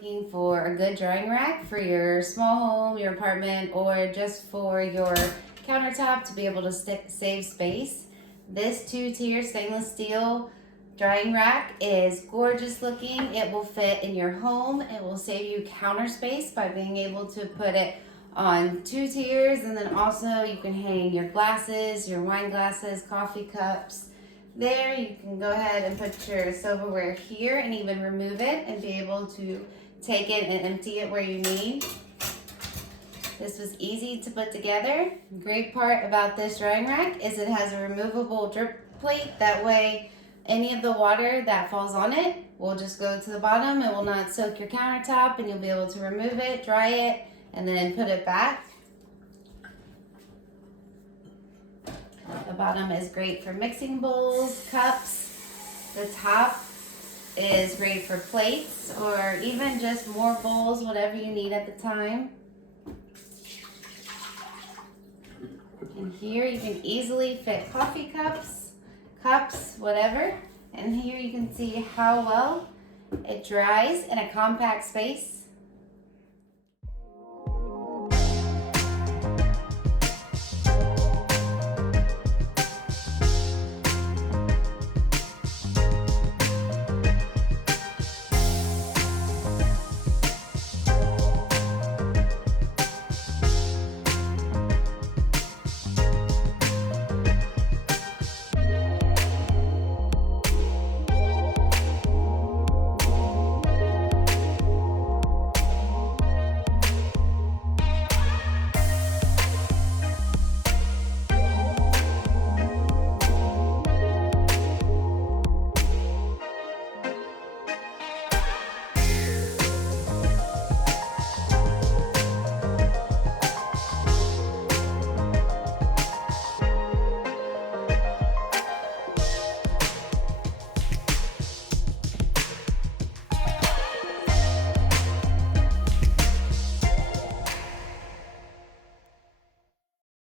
looking for a good drying rack for your small home, your apartment, or just for your countertop to be able to save space, this 2-tier stainless steel drying rack is gorgeous looking. It will fit in your home. It will save you counter space by being able to put it on 2 tiers, and then also you can hang your glasses, your wine glasses, coffee cups. There, you can go ahead and put your silverware here and even remove it and be able to take it and empty it where you need. This was easy to put together. Great part about this drying rack is it has a removable drip plate. That way, any of the water that falls on it will just go to the bottom. It will not soak your countertop, and you'll be able to remove it, dry it, and then put it back. The bottom is great for mixing bowls, cups. The top is great for plates or even just more bowls, whatever you need at the time. And here you can easily fit coffee cups, whatever. And here you can see how well it dries in a compact space.